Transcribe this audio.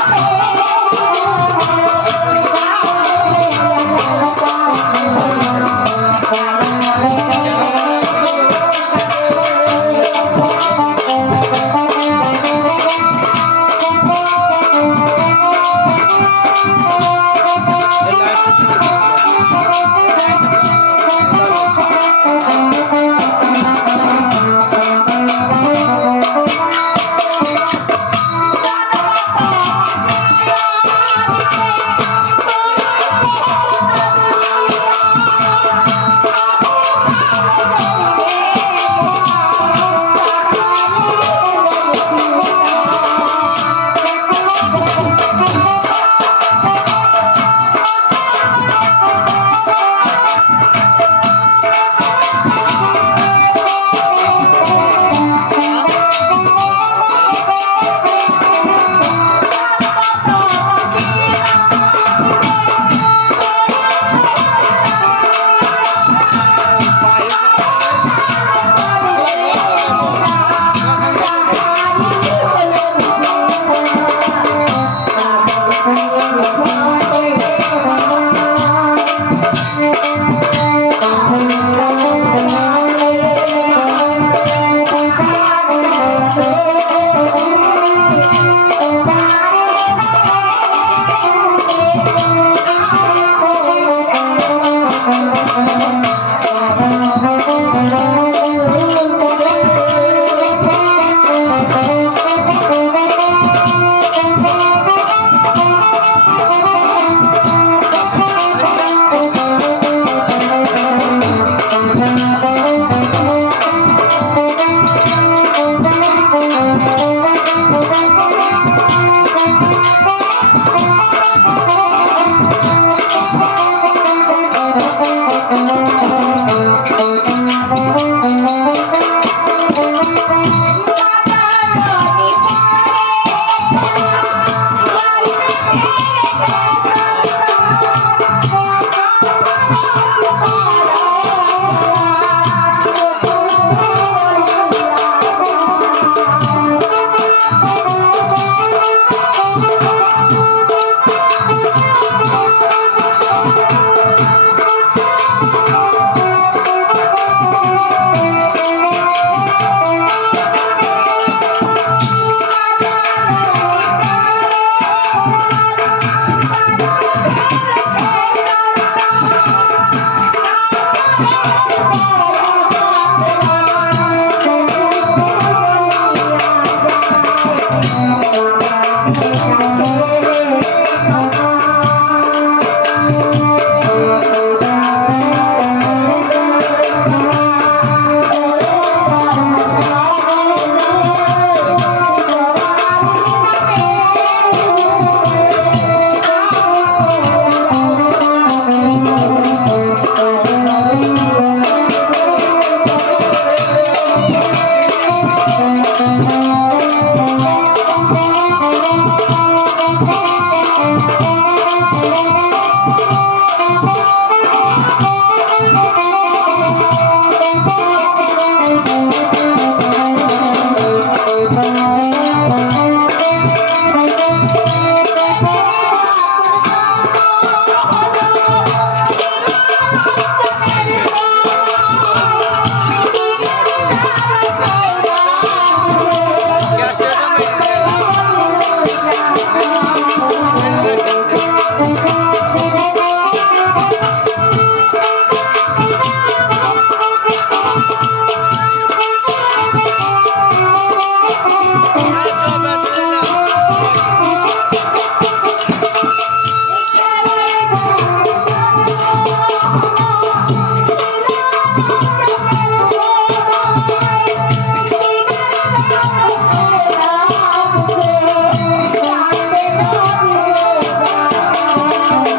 Oh!